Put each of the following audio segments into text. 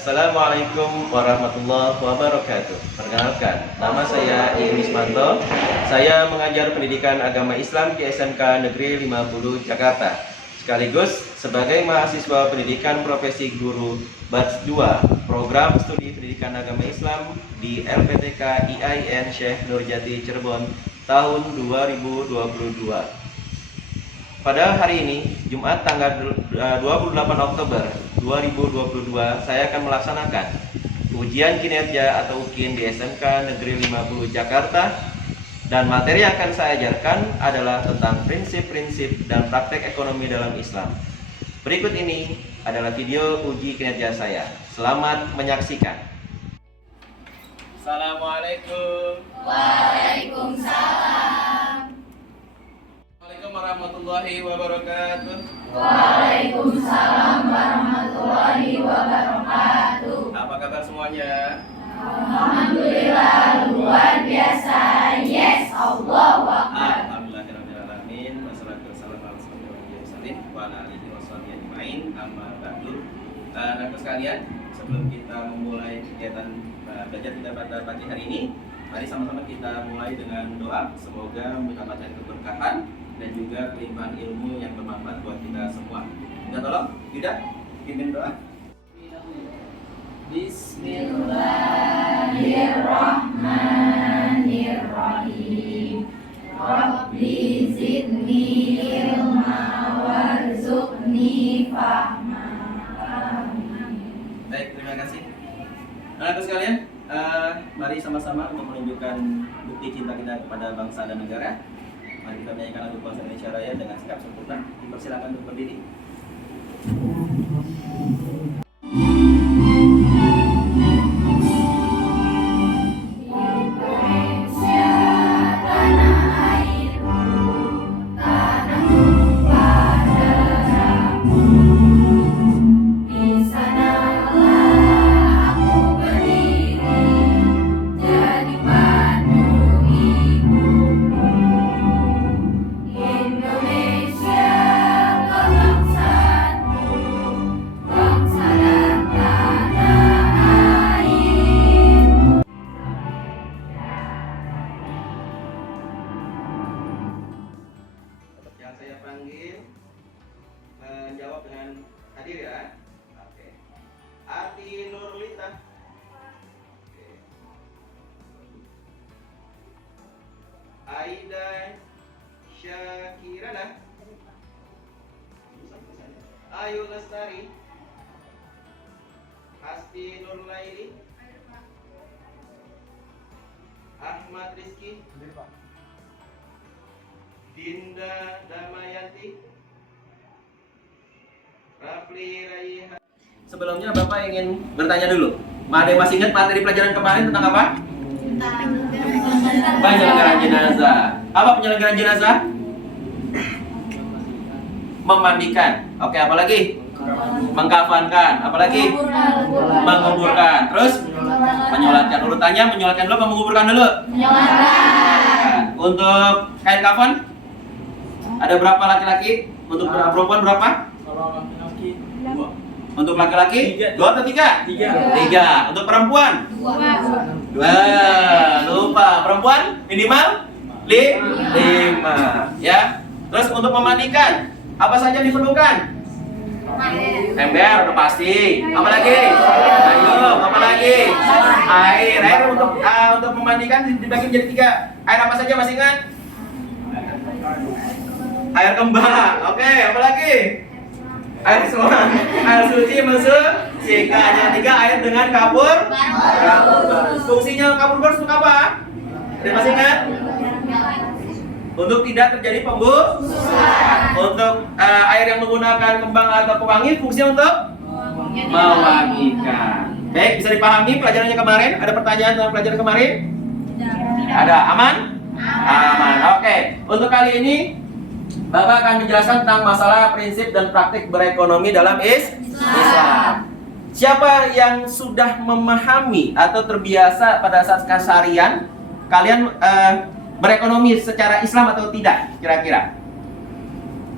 Assalamualaikum warahmatullahi wabarakatuh. Perkenalkan, nama saya Iris Manto. Saya mengajar pendidikan agama Islam di SMK Negeri 50 Jakarta. Sekaligus sebagai mahasiswa pendidikan profesi guru batch 2 program studi pendidikan agama Islam di LPTK IAIN Syekh Nurjati Cirebon tahun 2022. Pada hari ini, Jumat tanggal 28 Oktober 2022, saya akan melaksanakan ujian kinerja atau UKIN di SMK Negeri 50 Jakarta. Dan materi yang akan saya ajarkan adalah tentang prinsip-prinsip dan praktek ekonomi dalam Islam. Berikut ini adalah video uji kinerja saya. Selamat menyaksikan. Assalamualaikum. Waalaikumsalam. Assalamualaikum warahmatullahi wabarakatuh. Waalaikumsalam warahmatullahi wabarakatuh. Apa kabar semuanya? Alhamdulillah luar biasa. Yes, Allahu Akbar. Alhamdulillahirrahmanirrahim. Wassalatu wassalamu ala rasulillah wa ala alihi washabihi ajmain. Amma ba'du. Rekan sekalian, sebelum kita memulai kegiatan belajar kita pada pagi hari ini, mari sama-sama kita mulai dengan doa. Semoga mendapatkan keberkahan dan juga kelimpahan ilmu yang bermanfaat buat kita semua. Minta tolong, Yuda, pimpin doa. Bismillahirrahmanirrahim. Rabbi zidni ilma warzuqni fahma. Baik, terima kasih. Anak-anak sekalian, mari sama-sama untuk menunjukkan bukti cinta kita kepada bangsa dan negara. Mari kita menyanyikan lagu bangsa Indonesia Raya dengan sikap sempurna. Dipersilakan untuk berdiri. Yang saya panggil menjawab dengan hadir ya. Oke. Ati Nurlita. Oke. Aida Syakirana. Ayu Lestari. Asti Nurlaili. Ahmad Rizky. Dinda Damayanti. Rafli Raihan. Sebelumnya Bapak ingin bertanya dulu. Ada yang masih ingat materi pelajaran kemarin tentang apa? Penyelenggaraan jenazah. Apa penyelenggaraan jenazah? Memandikan. Oke, apa lagi? Mengkafankan. Apa lagi? Menguburkan. Terus? Menyolatkan. Urutannya menyolatkan dulu apa menguburkan dulu? Menyolatkan. Untuk kain kafan? Ada berapa laki-laki? Untuk perempuan berapa? Kalau laki-laki dua. Untuk laki-laki? Dua atau tiga? Tiga. Untuk perempuan? Dua. Lupa. Perempuan minimal? Lima. Ya. Terus untuk memandikan, apa saja yang diperlukan? Ember udah pasti. Apa lagi? Ayo, apa lagi? Air. Air untuk memandikan dibagi menjadi tiga. Air apa saja masih ingat? Air kembang. Oke, apa lagi? Air soang. Air suci mensucikan. Yang tiga, air dengan kapur. Fungsinya kapur baru untuk apa? Ada masih ingat? Untuk tidak terjadi pembusukan. Untuk air yang menggunakan kembang atau pewangi, fungsinya untuk mewangikan. Baik, bisa dipahami pelajarannya kemarin? Ada pertanyaan tentang pelajaran kemarin? Ada. Aman? Aman. Oke. Untuk kali ini Bapak akan menjelaskan tentang masalah prinsip dan praktik berekonomi dalam Islam. Siapa yang sudah memahami atau terbiasa pada saat keseharian kalian berekonomi secara Islam atau tidak? Kira-kira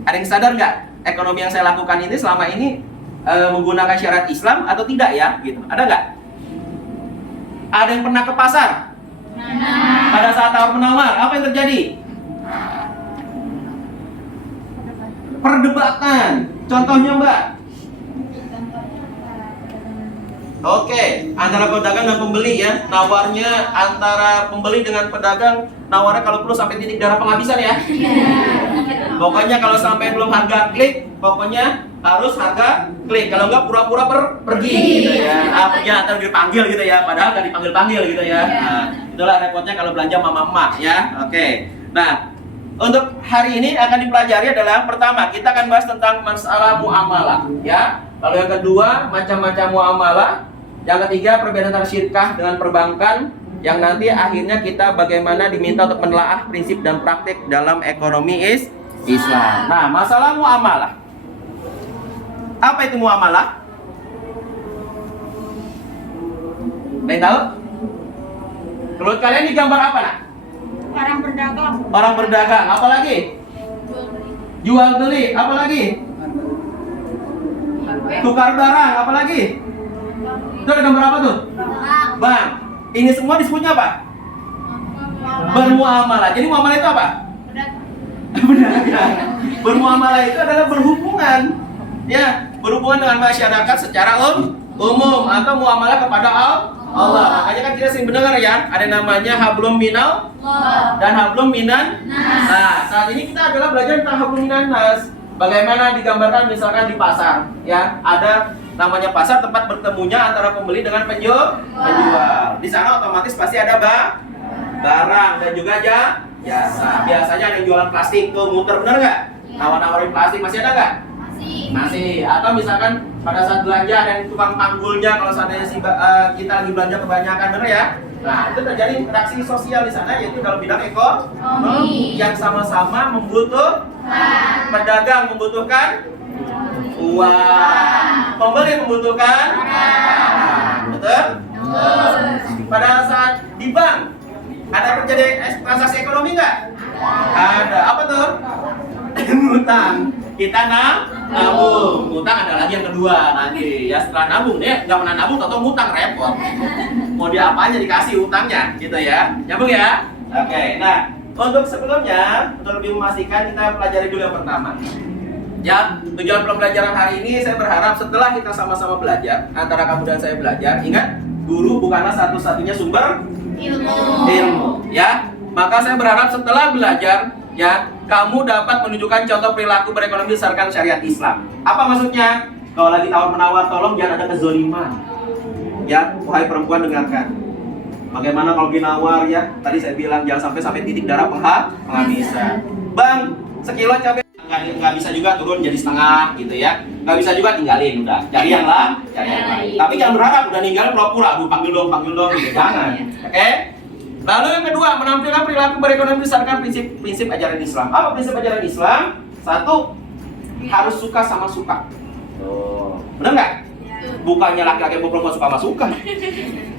ada yang sadar nggak ekonomi yang saya lakukan ini selama ini menggunakan syariat Islam atau tidak ya? Gitu. Ada nggak? Ada yang pernah ke pasar? Pada saat tawar menawar, apa yang terjadi? Perdebatan. Contohnya Mbak? Oke, antara pedagang dan pembeli ya. Nawarnya antara pembeli dengan pedagang, nawarnya kalau perlu sampai titik darah penghabisan ya. Pokoknya kalau sampai belum harga klik, pokoknya harus harga klik. Kalau enggak pura-pura pergi gitu ya. Pergi atau dipanggil gitu ya, padahal nggak dipanggil-panggil gitu ya. Nah, itulah repotnya kalau belanja mama-mama ya. Oke. Nah, untuk hari ini akan dipelajari adalah pertama, kita akan bahas tentang masalah muamalah ya. Lalu yang kedua, macam-macam muamalah. Yang ketiga, perbedaan antara syirkah dengan perbankan. Yang nanti akhirnya kita bagaimana diminta untuk menelaah prinsip dan praktik dalam ekonomi Islam. Nah, masalah muamalah. Apa itu muamalah? Ada yang tahu? Menurut kalian ini gambar apa nak? Orang berdagang. Orang berdagang, apa lagi? Jual beli, apa lagi? Tukar barang, apa lagi? Itu ada gambar apa tuh? Bank. Ini semua disebutnya apa? Bermuamalah. Jadi muamalah itu apa? Berdagang. Bermuamalah itu adalah berhubungan, ya, berhubungan dengan masyarakat secara umum atau muamalah kepada Allah. Makanya kan kita sering mendengar ya, ada namanya hablum minal dan hablum minan. Nah, saat ini kita adalah belajar tentang hablum minan nas. Bagaimana digambarkan misalkan di pasar, ya, ada namanya pasar, tempat bertemunya antara pembeli dengan penjual. Di sana otomatis pasti ada barang dan juga jasa. Biasanya ada yang jualan plastik tuh, muter, bener nggak? Nawar-nawarin plastik, masih ada nggak? Masih. Atau misalkan pada saat belanja ada yang tukang panggulnya kalau seandainya kita lagi belanja kebanyakan, bener ya? Nah, itu terjadi interaksi sosial di sana, yaitu dalam bidang ekonomi yang sama-sama membutuhkan. Pedagang membutuhkan uang, pembeli membutuhkan betul? Pada saat di bank ada terjadi transaksi ekonomi nggak? Ada. Apa tuh? Ngutang. Kita nabung. Ngutang ada lagi yang kedua nanti ya, setelah nabung dia nggak pernah nabung, atau ngutang, repot. Mau dia apa aja dikasih utangnya gitu ya. Nyambung ya? Oke. Nah, untuk sebelumnya, untuk lebih memastikan, kita pelajari dulu yang pertama. Ya, tujuan pembelajaran hari ini saya berharap setelah kita sama-sama belajar, antara kamu dan saya belajar, ingat, guru bukanlah satu-satunya sumber ilmu, ya. Maka saya berharap setelah belajar, ya, kamu dapat menunjukkan contoh perilaku berekonomi berdasarkan syariat Islam. Apa maksudnya? Kalau lagi tawar-menawar, tolong jangan ada kezaliman. Ya, wahai perempuan, dengarkan. Bagaimana kalau dinawar ya? Tadi saya bilang jangan sampai titik darah penghabisan. Bang, sekilo cabai nggak bisa juga turun jadi setengah gitu ya. Nggak bisa juga tinggalin udah. Cari yang lain. Tapi jangan berharap udah ninggalin pura-pura. Aduh, panggil dong gitu. Jangan. Oke? Lalu yang kedua, menampilkan perilaku berekonomi berdasarkan prinsip ajaran Islam. Apa prinsip ajaran Islam? Satu, harus suka sama suka. Tuh. Benar nggak? Bukannya laki-laki mau perempuan suka sama suka.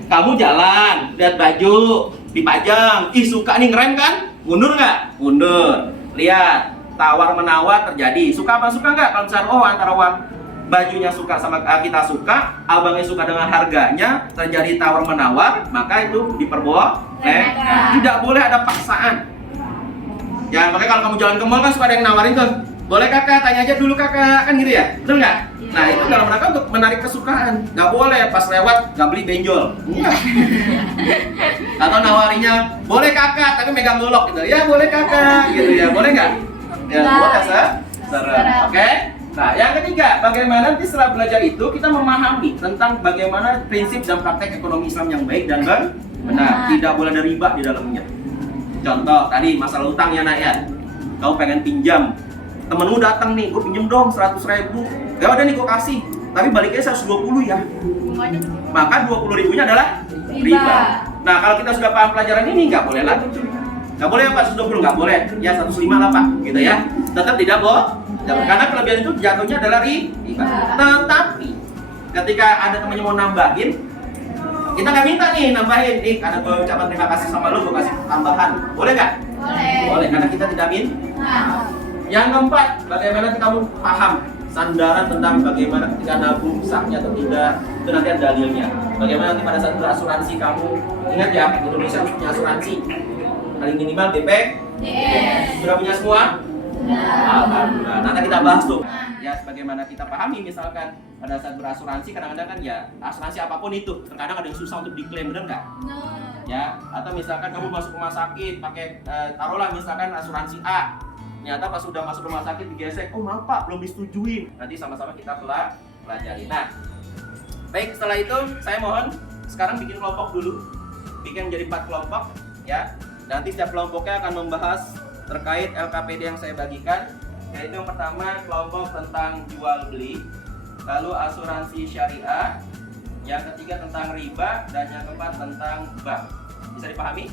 Kamu jalan, lihat baju, dipajang, ih suka nih, ngerem kan? Mundur nggak? Mundur. Lihat, tawar-menawar terjadi. Suka apa suka nggak? Kalau misalnya, antara bajunya suka sama kita suka, abangnya suka dengan harganya, terjadi tawar-menawar, maka itu diperbolehkan. Tidak boleh ada paksaan. Ya, makanya kalau kamu jalan ke mall kan suka ada yang nawarin tuh. Boleh kakak, tanya aja dulu kakak, kan gitu ya? Betul nggak? Nah, itu dalam rangka untuk menarik kesukaan. Nggak boleh pas lewat nggak beli benjol. Enggak. Atau nawarinya, boleh kakak, tapi megang golok gitu. Ya boleh kakak, gitu ya. Boleh nggak? Ya boleh, Oke. Nah, yang ketiga, bagaimana nanti setelah belajar itu kita memahami tentang bagaimana prinsip dan praktek ekonomi Islam yang baik dan benar. Tidak boleh ada riba di dalamnya. Contoh tadi masalah utang ya nak ya. Kamu pengen pinjam, temenmu datang nih, gue pinjem dong 100.000. Gak ada nih gue kasih, tapi baliknya 120 ya. Maka 20.000-nya adalah riba. Nah, kalau kita sudah paham pelajaran ini nggak boleh lagi. Nggak boleh apa 120, nggak boleh. Ya 105 lah Pak, gitu ya. Tetap tidak boleh. Karena kelebihan itu jatuhnya adalah riba. Tetapi ketika ada temannya mau nambahin, kita nggak minta nih nambahin. Nih, karena gue ucapan terima kasih sama lu, gue kasih tambahan. Boleh nggak? Boleh, karena kita tidak minta. Yang keempat, bagaimana kamu paham sandaran tentang bagaimana ketika nabung sahnya atau tidak, itu nanti ada dalilnya. Bagaimana nanti pada saat berasuransi kamu, ingat ya, Indonesia harus punya asuransi paling minimal BPJS. Sudah punya semua? Alhamdulillah. Nanti kita bahas tuh. Ya, sebagaimana kita pahami, misalkan pada saat berasuransi kadang-kadang kan ya asuransi apapun itu terkadang ada yang susah untuk diklaim, benar nggak? Ya, atau misalkan kamu masuk rumah sakit pakai taruhlah misalkan asuransi A, ternyata pas sudah masuk rumah sakit digesek, oh maaf Pak belum disetujuin. Nanti sama-sama kita pelajari. Nah, baik, setelah itu saya mohon sekarang bikin kelompok dulu, bikin jadi 4 kelompok ya. Nanti setiap kelompoknya akan membahas terkait LKPD yang saya bagikan, yaitu yang pertama kelompok tentang jual beli, lalu asuransi syariah, yang ketiga tentang riba, dan yang keempat tentang bank. Bisa dipahami?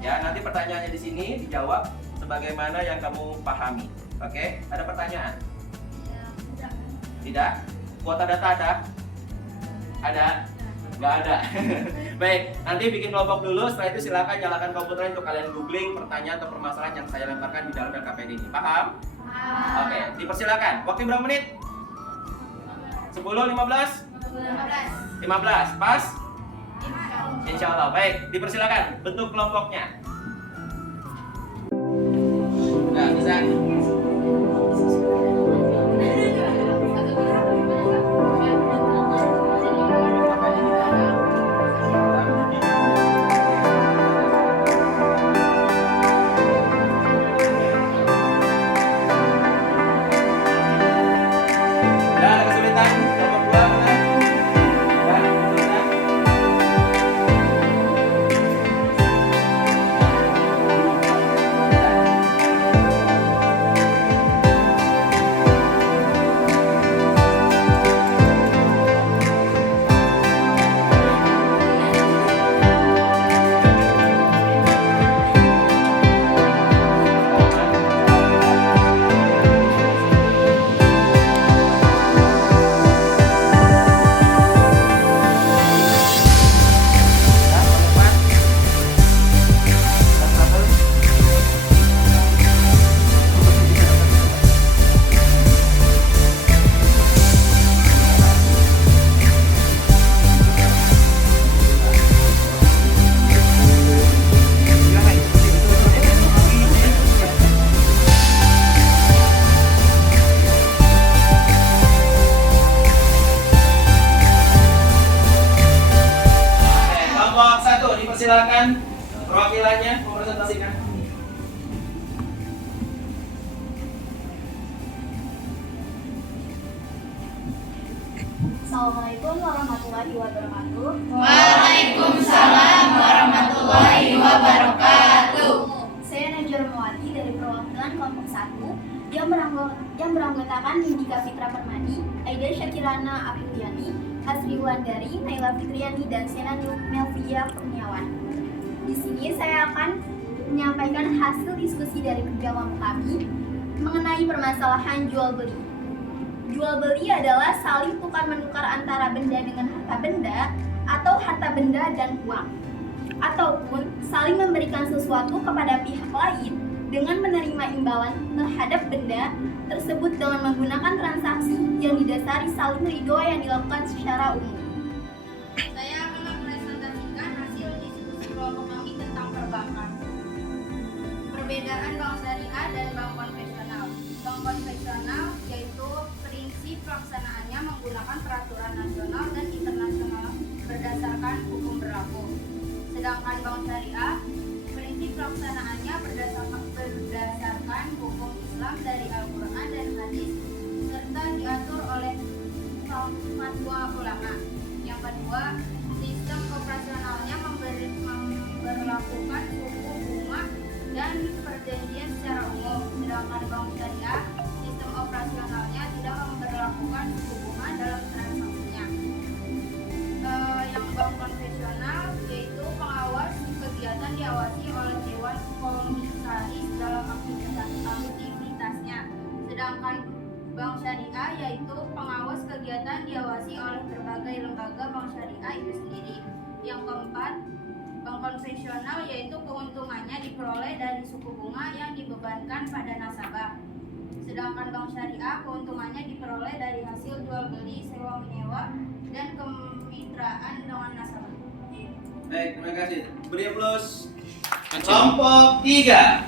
Ya, nanti pertanyaannya di sini dijawab sebagaimana yang kamu pahami. Oke, ada pertanyaan? Tidak? Kuota data ada? Ada? Nggak ada. Baik, nanti bikin kelompok dulu. Setelah itu silakan nyalakan komputer untuk kalian googling pertanyaan atau permasalahan yang saya lemparkan di dalam LKPD ini. Paham? Oke, dipersilakan. Waktu berapa menit? 10, 15? 15, pas? Insya Allah. Baik, dipersilakan. Bentuk kelompoknya. Nah, bisa. Silakan perwakilannya mempresentasikan. Assalamualaikum warahmatullahi wabarakatuh. Waalaikumsalam warahmatullahi wabarakatuh. Saya Najwa Mawati dari perwakilan kelompok 1 yang beranggotakan Nindika Fitra Permadi, Aida Syakirana Apriliani, Hasri Wulandari, Naila Fitriani, dan Sena Melvia Kurniawan. Di sini saya akan menyampaikan hasil diskusi dari kerja kelompok kami mengenai permasalahan jual beli. Jual beli adalah saling tukar menukar antara benda dengan harta benda atau harta benda dan uang, ataupun saling memberikan sesuatu kepada pihak lain dengan menerima imbalan terhadap benda tersebut dengan menggunakan transaksi yang didasari saling ridho yang dilakukan secara umum. Saya akan mempresentasikan hasil diskusi kelompok kami tentang perbankan. Perbedaan bank syariah dan bank konvensional. Bank konvensional yaitu prinsip pelaksanaannya menggunakan peraturan nasional dan internasional berdasarkan hukum berlaku. Sedangkan bank syariah, prinsip pelaksanaannya berdasarkan hukum Islam dari Al-Quran dan Hadis serta diatur oleh fatwa ulama. Yang kedua, sistem operasionalnya memberlakukan suku bunga dan perjanjian secara umum. Sedangkan bank syariah, sistem operasionalnya tidak memberlakukan suku bunga dalam transaksinya. Yang bank konvensional yaitu pengawas kegiatan diawasi oleh Dewan Komisaris dalam aktivitasnya. Sedangkan bank syariah yaitu pengawas kegiatan diawasi oleh berbagai lembaga bank syariah itu sendiri. Yang keempat, bank konvensional yaitu keuntungannya diperoleh dari suku bunga yang dibebankan pada nasabah. Sedangkan bank syariah keuntungannya diperoleh jual beli, sewa menyewa, dan kemitraan dengan nasabah. Baik, terima kasih. Beri aplaus. Kelompok 3.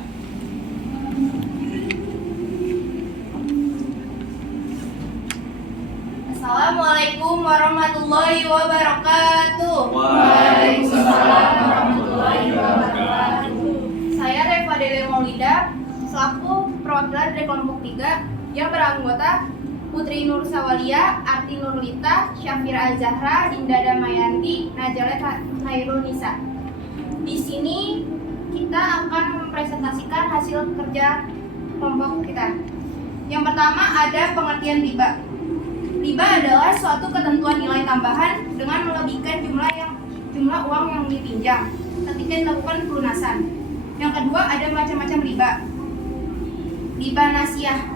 Assalamualaikum warahmatullahi wabarakatuh. Waalaikumsalam warahmatullahi wabarakatuh. Saya Reva Dele Maulida, selaku perwakilan dari kelompok 3 yang beranggota Putri Nur Sawalia, Arti Nurlita, Syafira Azahra, Dinda Damayanti, Najalet Khairul Nisa. Di sini kita akan mempresentasikan hasil kerja kelompok kita. Yang pertama ada pengertian riba. Riba adalah suatu ketentuan nilai tambahan dengan melebihkan jumlah uang yang dipinjam ketika dilakukan pelunasan. Yang kedua ada macam-macam riba. Riba nasiah,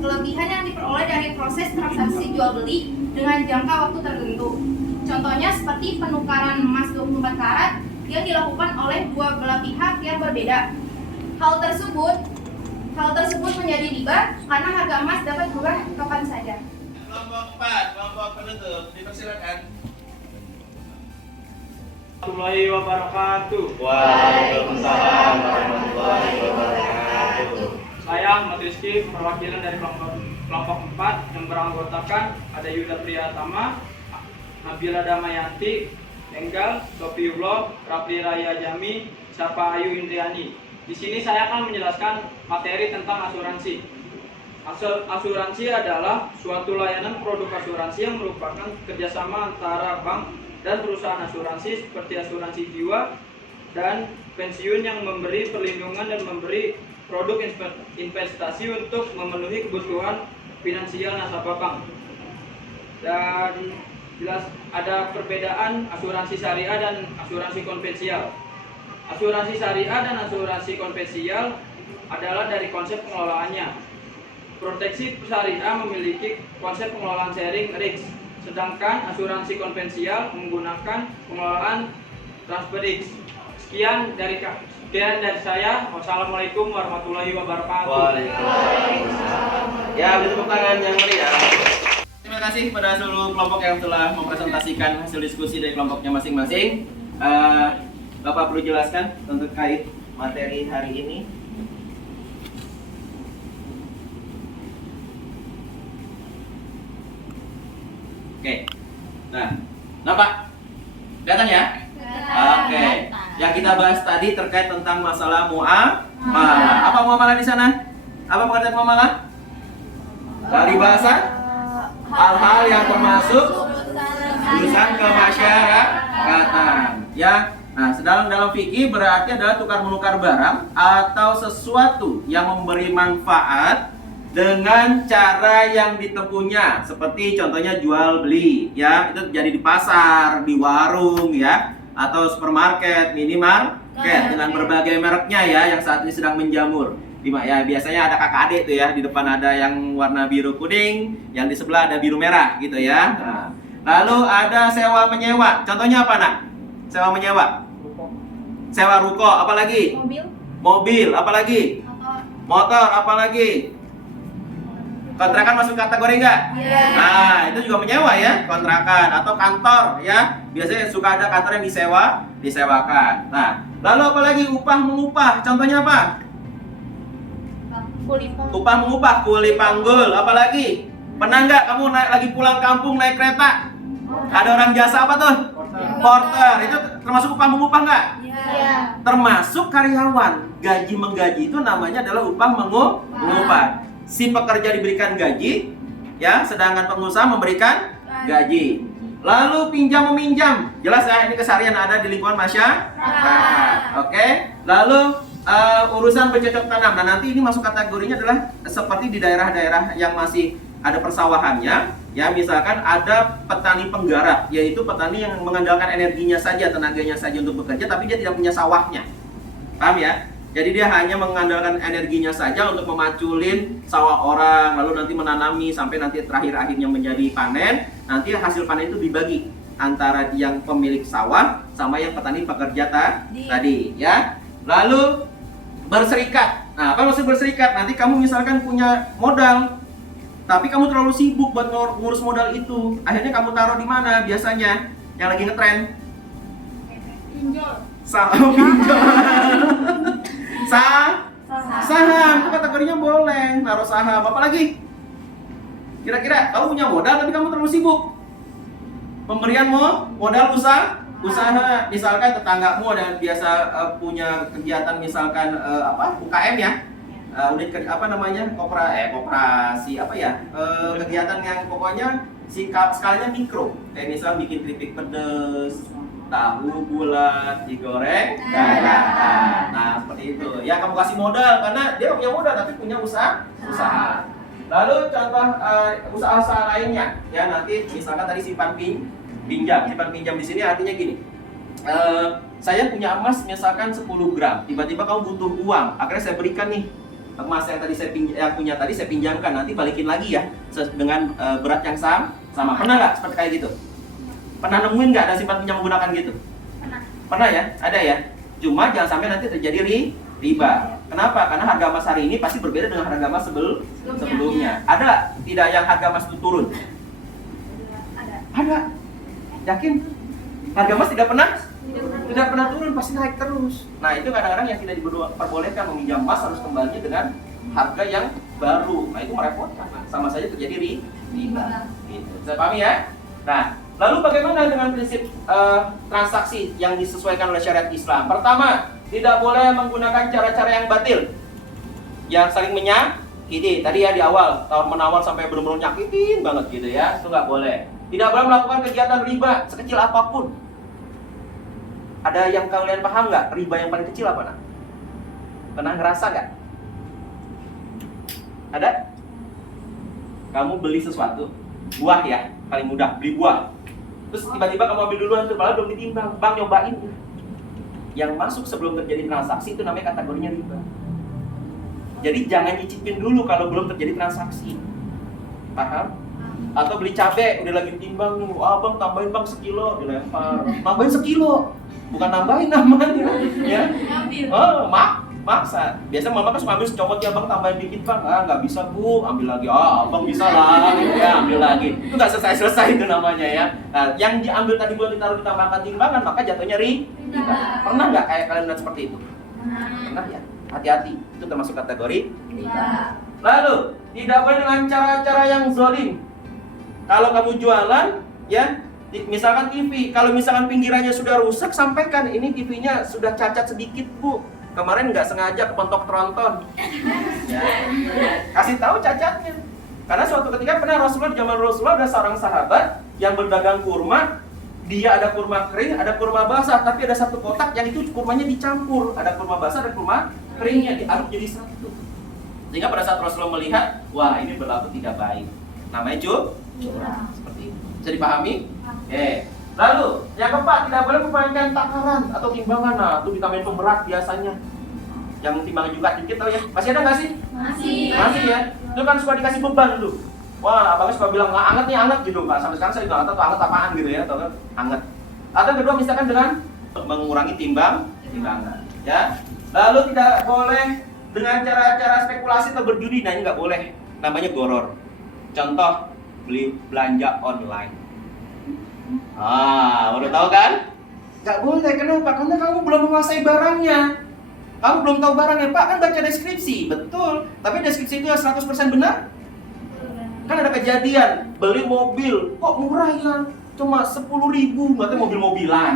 kelebihan yang diperoleh dari proses transaksi jual beli dengan jangka waktu tertentu. Contohnya seperti penukaran emas 24 karat yang dilakukan oleh dua belah pihak yang berbeda. Hal tersebut menjadi riba karena harga emas dapat berubah kapan saja. Kelompok 4, kelompok penutup, dipersilakan. Warahmatullahi wabarakatuh. Waalaikumsalam warahmatullahi wabarakatuh. Saya Ahmad Rizky, perwakilan dari kelompok 4 yang beranggotakan ada Yuda Priyatama, Nabila Damayanti, Enggal, Sofiullah, Rapli Raya Jami, Sapa Ayu Indriani. Di sini saya akan menjelaskan materi tentang asuransi. Asuransi adalah suatu layanan produk asuransi yang merupakan kerjasama antara bank dan perusahaan asuransi seperti asuransi jiwa dan pensiun yang memberi perlindungan dan memberi produk investasi untuk memenuhi kebutuhan finansial nasabah bank. Dan jelas ada perbedaan asuransi syariah dan asuransi konvensial. Asuransi syariah dan asuransi konvensial adalah dari konsep pengelolaannya. Proteksi syariah memiliki konsep pengelolaan sharing risk, sedangkan asuransi konvensial menggunakan pengelolaan transfer risk. Sekian dari saya. Wassalamualaikum warahmatullahi wabarakatuh. Waalaikumsalam. Ya, beri tepuk tangan yang meriah. Terima kasih kepada seluruh kelompok yang telah mempresentasikan hasil diskusi dari kelompoknya masing-masing. Bapak perlu jelaskan untuk kait materi hari ini. Oke, nah, nampak? Kelihatan ya? Oke, yang kita bahas tadi terkait tentang masalah muamalah. Apa muamalah di sana? Apa pengertian muamalah? Dari bahasa hal-hal yang termasuk urusan kemasyarakatan. Ya, nah, dalam fikih berarti adalah tukar menukar barang atau sesuatu yang memberi manfaat dengan cara yang ditempuhnya, seperti contohnya jual beli, ya, itu terjadi di pasar, di warung, ya, atau supermarket, minimarket dengan berbagai mereknya, ya, yang saat ini sedang menjamur. Ya, biasanya ada kakak adik tuh, ya, di depan ada yang warna biru kuning, yang di sebelah ada biru merah, gitu ya. Nah, lalu ada sewa menyewa, contohnya apa, nak? Sewa menyewa, sewa ruko, apalagi? Mobil, apalagi? Motor, apalagi? Kontrakan masuk kategori enggak? Iya. Nah, itu juga menyewa, ya, kontrakan atau kantor, ya. Biasanya suka ada kantor yang disewakan. Nah, lalu apalagi upah mengupah, contohnya apa? Upah mengupah, kuli panggul, apalagi? Pernah nggak kamu lagi pulang kampung naik kereta? Ada orang jasa apa tuh? Porter, itu termasuk upah mengupah nggak? Iya. Termasuk karyawan, gaji menggaji itu namanya adalah upah mengupah. Si pekerja diberikan gaji, ya, sedangkan pengusaha memberikan gaji. Lalu pinjam meminjam, jelas ya, ini keseharian ada di lingkungan masyarakat. Oke. Lalu urusan bercocok tanam. Nah, nanti ini masuk kategorinya adalah seperti di daerah-daerah yang masih ada persawahannya, ya, misalkan ada petani penggarap, yaitu petani yang mengandalkan energinya saja, tenaganya saja untuk bekerja, tapi dia tidak punya sawahnya. Paham ya? Jadi dia hanya mengandalkan energinya saja untuk memaculin sawah orang, lalu nanti menanami sampai nanti terakhir akhirnya menjadi panen. Nanti hasil panen itu dibagi antara yang pemilik sawah sama yang petani pekerja tadi, ya. Lalu berserikat. Nah, apa maksud berserikat? Nanti kamu misalkan punya modal, Tapi kamu terlalu sibuk buat ngurus modal itu. Akhirnya kamu taruh di mana biasanya? Yang lagi ngetren? Pinjol. Pinjol. Saham. Itu kategorinya boleh. Taruh saham. Apa lagi? Kira-kira kamu punya modal tapi kamu terlalu sibuk. Pemberian modal usaha. Misalkan tetanggamu ada yang biasa punya kegiatan misalkan UKM ya. Unit koperasi kegiatan yang pokoknya skalanya mikro, kayak misal bikin keripik pedes, tahu bulat digoreng dadakan. Nah seperti itu ya, kamu kasih modal karena dia punya modal tapi punya usaha. Lalu contoh usaha lainnya ya, nanti misalkan tadi simpan pinjam di sini artinya gini. Saya punya emas misalkan 10 gram, tiba-tiba kamu butuh uang, akhirnya saya berikan nih emas yang tadi saya pinjamkan, nanti balikin lagi ya dengan berat yang sama. Pernah nggak seperti kayak gitu? Pernah nemuin nggak ada simpan pinjam menggunakan gitu? Pernah ya? Ada ya? Cuma jangan sampai nanti terjadi riba. Kenapa? Karena harga emas hari ini pasti berbeda dengan harga emas sebelumnya. Ada tidak yang harga emas itu turun? Ada. Yakin? Harga emas tidak pernah turun, pasti naik terus. Nah itu kadang-kadang yang tidak diperbolehkan, meminjam emas harus kembali dengan harga yang baru. Nah itu merepotkan, sama saja terjadi riba. Gitu. Bisa pahami ya? Nah, lalu bagaimana dengan prinsip transaksi yang disesuaikan oleh syariat Islam? Pertama, tidak boleh menggunakan cara-cara yang batil, yang saling menyakiti. Tadi ya di awal, tawar menawar sampai benar-benar nyakitin banget gitu ya, itu nggak boleh. Tidak boleh melakukan kegiatan riba sekecil apapun. Ada yang kalian paham nggak? Riba yang paling kecil apa nak? Pernah ngerasa nggak? Ada? Kamu beli sesuatu, buah ya, paling mudah beli buah. Terus tiba-tiba kamu ambil duluan, padahal belum ditimbang, bang nyobain. Yang masuk sebelum terjadi transaksi itu namanya kategorinya riba. Jadi jangan nyicipin dulu kalau belum terjadi transaksi. Paham? Atau beli cabai, udah lagi timbang nih, bang tambahin bang sekilo, dilempar. Tambahin sekilo, bukan nambahin namanya ya. Maksa. Biasa mama kan suka ambil secomot ya, bang tambahin dikit bang. Nggak bisa bu, ambil lagi. Bang bisa lah, ya ambil lagi. Itu nggak selesai itu namanya ya. Nah, yang diambil tadi buat ditaruh ditambahkan timbangan, maka jatuhnya riba. Pernah nggak kayak kalian lihat seperti itu? Pernah ya. Hati-hati, itu termasuk kategori riba. Lalu tidak boleh dengan cara-cara yang zalim. Kalau kamu jualan, ya, misalkan TV, kalau misalkan pinggirannya sudah rusak, sampaikan ini TV-nya sudah cacat sedikit bu. Kemarin nggak sengaja kepentok tronton. Ya. Kasih tahu cacatnya. Karena suatu ketika pernah Rasulullah, di zaman Rasulullah ada seorang sahabat yang berdagang kurma. Dia ada kurma kering, ada kurma basah, tapi ada satu kotak yang itu kurmanya dicampur. Ada kurma basah, ada kurma keringnya diaduk jadi satu. Sehingga pada saat Rasulullah melihat, wah ini berlaku tidak baik. Namanya curang. Seperti itu. Bisa dipahami? Oke. Lalu, yang keempat, tidak boleh memainkan takaran atau timbangan. Nah, itu ditambahin pemberat biasanya. Yang timbangan juga dikit tau ya. Masih ada nggak sih? Masih ya. Itu kan suka dikasih beban dulu. Wah, abangnya suka bilang, nggak anget nih, anget gitu. Pak, sampai sekarang saya juga nggak tahu anget apaan gitu ya. Tahu kan? Anget. Atau yang kedua, misalkan dengan mengurangi timbangan. Ya. Lalu tidak boleh dengan cara-cara spekulasi atau berjudi. Nah, ini nggak boleh. Namanya goror. Contoh, beli belanja online. Baru tahu kan? Nggak boleh, kenapa? Karena kamu belum menguasai barangnya. Kamu belum tahu barangnya, Pak, kan baca deskripsi. Betul, tapi deskripsi itu 100% benar? Kan ada kejadian, beli mobil, kok murah ya? Cuma 10.000, berarti mobil-mobilan.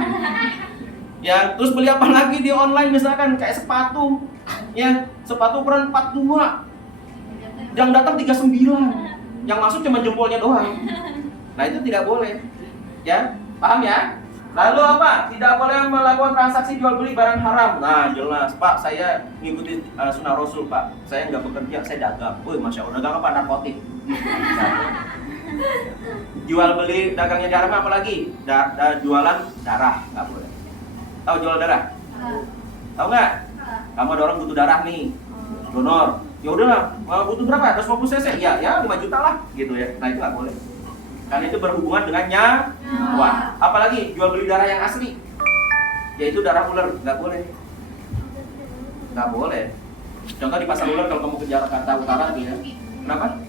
Ya, terus beli apa lagi di online misalkan, kayak sepatu. Ya, sepatu ukuran 42. Yang datang 39. Yang masuk cuma jempolnya doang. Nah itu tidak boleh. Ya, paham ya? Lalu apa? Tidak boleh melakukan transaksi jual beli barang haram. Nah jelas, Pak, saya ngikutin sunnah Rasul, Pak. Saya nggak bekerja, saya dagang. Masya Allah, dagang apa? Narkotik. Jual beli dagangnya haram apa lagi? Jualan darah, nggak boleh. Tahu jual darah? Tahu nggak? Kamu ada orang butuh darah nih, donor. Ya udahlah, butuh berapa? 250 cc? Ya 5 juta lah, gitu ya. Nah itu nggak boleh. Karena itu berhubungan dengan nyawa. Apalagi jual beli darah yang asli, yaitu darah ular, nggak boleh. Nggak boleh. Contoh di pasar ular kalau kamu ke Jakarta Utara tuh ya. Kenapa?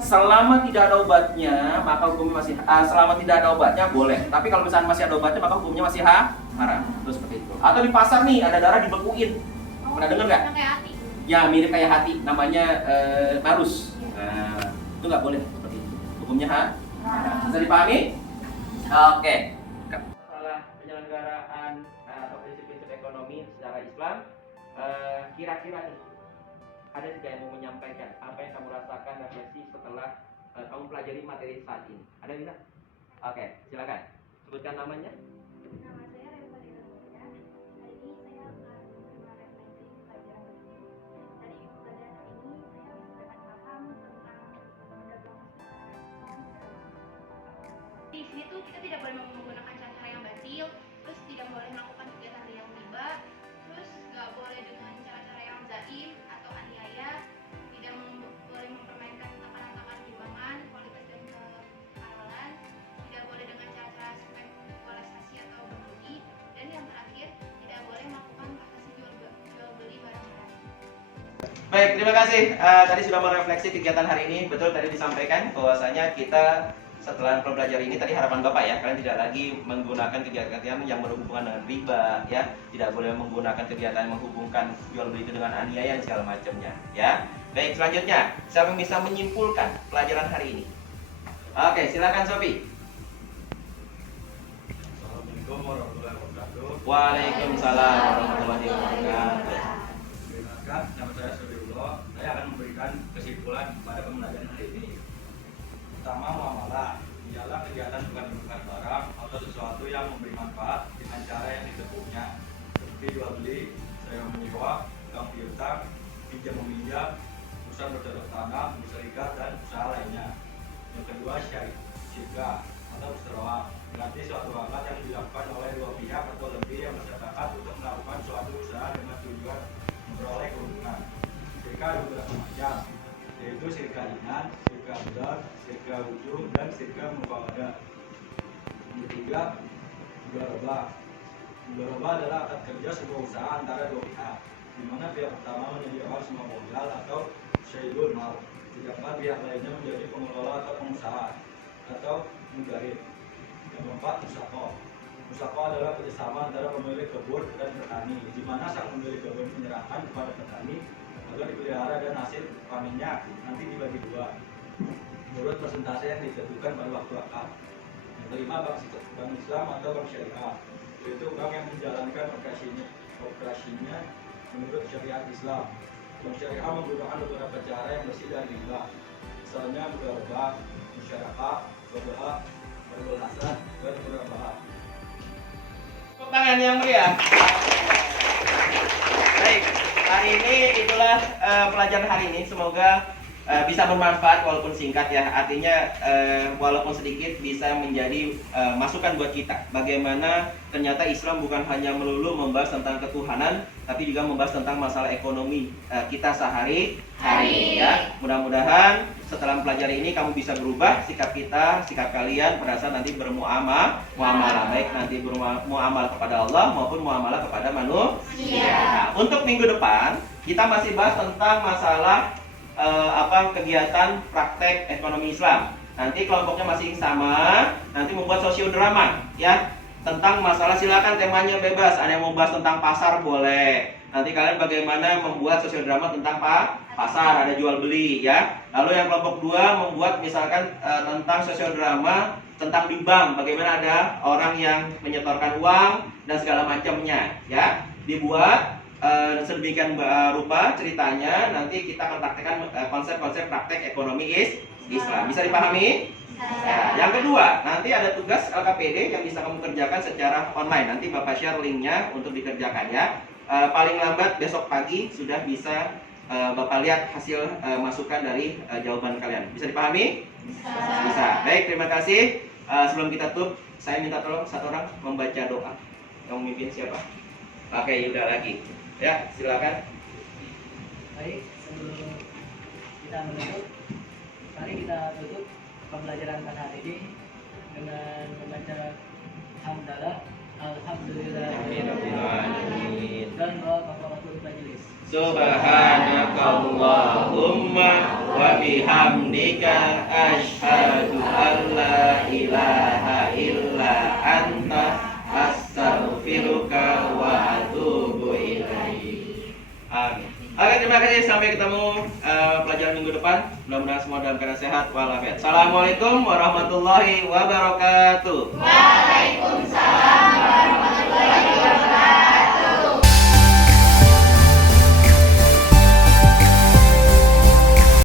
Selama tidak ada obatnya, maka hukumnya masih selama tidak ada obatnya boleh. Tapi kalau misalnya masih ada obatnya, maka hukumnya masih haram. Terus seperti itu. Atau di pasar nih ada darah dibekuin. Pernah dengar nggak? Kayak hati. Ya mirip kayak hati, namanya marus. Nah, itu nggak boleh seperti itu. Hukumnya haram. Bisa dipahami? Oke. Masalah penyelenggaraan atau prinsip-prinsip ekonomi secara Islam, kira-kira nih ada tidak yang mau menyampaikan apa yang kamu rasakan refleksi setelah kamu pelajari materi saat ini? Ada tidak? Oke, silakan. Sebutkan namanya. Nama saya Reva Delantia. Hari ini saya akan merefleksi pelajaran ini. Dari pelajaran ini saya dapat paham tentang perdagangan Islam. Di sini tuh kita tidak boleh menggunakan cara-cara yang batil, terus tidak boleh melakukan kegiatan yang riba, terus nggak boleh dengan cara-cara yang zaim atau aniaya, tidak boleh mempermainkan takaran-takaran timbangan, kualitas dan kehalalan, tidak boleh dengan cara-cara spekulasi atau berbudi, dan yang terakhir tidak boleh melakukan transaksi jual beli barang beras. Baik, terima kasih. Tadi sudah merefleksi kegiatan hari ini. Betul tadi disampaikan bahwasanya kita setelah mempelajari ini tadi harapan Bapak ya, kalian tidak lagi menggunakan kegiatan yang berhubungan dengan riba ya, tidak boleh menggunakan kegiatan yang menghubungkan jual beli itu dengan aniaya dan segala macamnya ya. Baik, selanjutnya siapa yang bisa menyimpulkan pelajaran hari ini? Oke, silakan Sofi. Assalamualaikum warahmatullahi wabarakatuh. Waalaikumsalam warahmatullahi wabarakatuh. Perkenalkan, nama saya Sofiullah. Saya akan memberikan kesimpulan pada pembelajaran hari ini. Pertama, muamalah ialah kegiatan tukar-menukar barang atau sesuatu yang memberi manfaat dengan cara yang ditempuhnya, seperti jual beli, sewa menyewa, utang piutang, pinjam meminjam, usaha bercocok tanam, berserikat, dan usaha lainnya. Yang kedua, syirkah atau musyawarah, berarti suatu akad yang dilakukan oleh dua pihak atau lebih yang bersepakat untuk melakukan suatu usaha dengan tujuan memperoleh keuntungan. Syirkah ada beberapa macam, yaitu syirkah ringan, syirkah berat, syirkah ujung, dan syirkah mufawadah. Yang ketiga, mudharabah. Mudharabah adalah akad kerja sebuah usaha antara dua pihak, di mana pihak pertama menyediakan semua modal atau syaidul mal, sedangkan pihak lainnya menjadi pengelola atau pengusaha atau mudarib. Yang keempat, musaqah. Musaqah adalah kerjasama antara pemilik kebun dan petani, di mana sang pemilik kebun menyerahkan kepada petani agar dipelihara dan hasil panennya nanti dibagi dua menurut persentase yang ditentukan pada waktu akad. Yang kelima, bank Islam atau bank syariah, yaitu bank yang menjalankan operasinya menurut syariat Islam. Bank syariah menggunakan beberapa cara yang bersih dari riba, misalnya mudharabah, musyarakah, qada'ah, barbul hasan, dan murabahah. Tepuk tangan yang meriah. Baik, hari ini itulah pelajaran hari ini. Semoga bisa bermanfaat walaupun singkat ya. Artinya walaupun sedikit bisa menjadi masukan buat kita. Bagaimana ternyata Islam bukan hanya melulu membahas tentang ketuhanan, tapi juga membahas tentang masalah ekonomi kita sehari-hari ya. Mudah-mudahan setelah mempelajari ini kamu bisa berubah sikap kita, sikap kalian pada saat nanti bermuamalah, baik nanti bermuamalah kepada Allah maupun muamalah kepada manusia. Nah, untuk minggu depan kita masih bahas tentang masalah kegiatan praktek ekonomi Islam. Nanti kelompoknya masih sama, nanti membuat sosiodrama ya tentang masalah, silakan temanya bebas. Ada yang mau bahas tentang pasar boleh. Nanti kalian bagaimana membuat sosiodrama tentang pasar, ada jual beli ya. Lalu yang kelompok 2 membuat misalkan tentang sosiodrama tentang di bank, bagaimana ada orang yang menyetorkan uang dan segala macamnya ya. Dibuat sedemikian rupa ceritanya, nanti kita akan praktekkan konsep-konsep praktek ekonomi Islam. Bisa dipahami? Ya. Yang kedua, nanti ada tugas LKPD yang bisa kamu kerjakan secara online. Nanti Bapak share linknya untuk dikerjakan ya. Paling lambat besok pagi sudah bisa Bapak lihat hasil masukan dari jawaban kalian. Bisa dipahami? Bisa. Baik, terima kasih. Sebelum kita tutup, saya minta tolong satu orang membaca doa. Yang memimpin siapa? Oke, Yuda lagi. Ya, silakan. Baik, sebelum kita menutup, mari kita tutup pembelajaran pada hari ini dengan membaca hamdalah, alhamdulillahirobbilalamin, dan doa kafaratul majelis. Subhanakallahumma wa bihamdika asyhadu an la ilaha illa anta astaghfiruka wa atubu ilaik. Amin. Oke, terima kasih. Sampai ketemu pelajaran minggu depan. Mudah-mudahan semua dalam keadaan sehat walafiat. Assalamualaikum warahmatullahi wabarakatuh. Waalaikumsalam warahmatullahi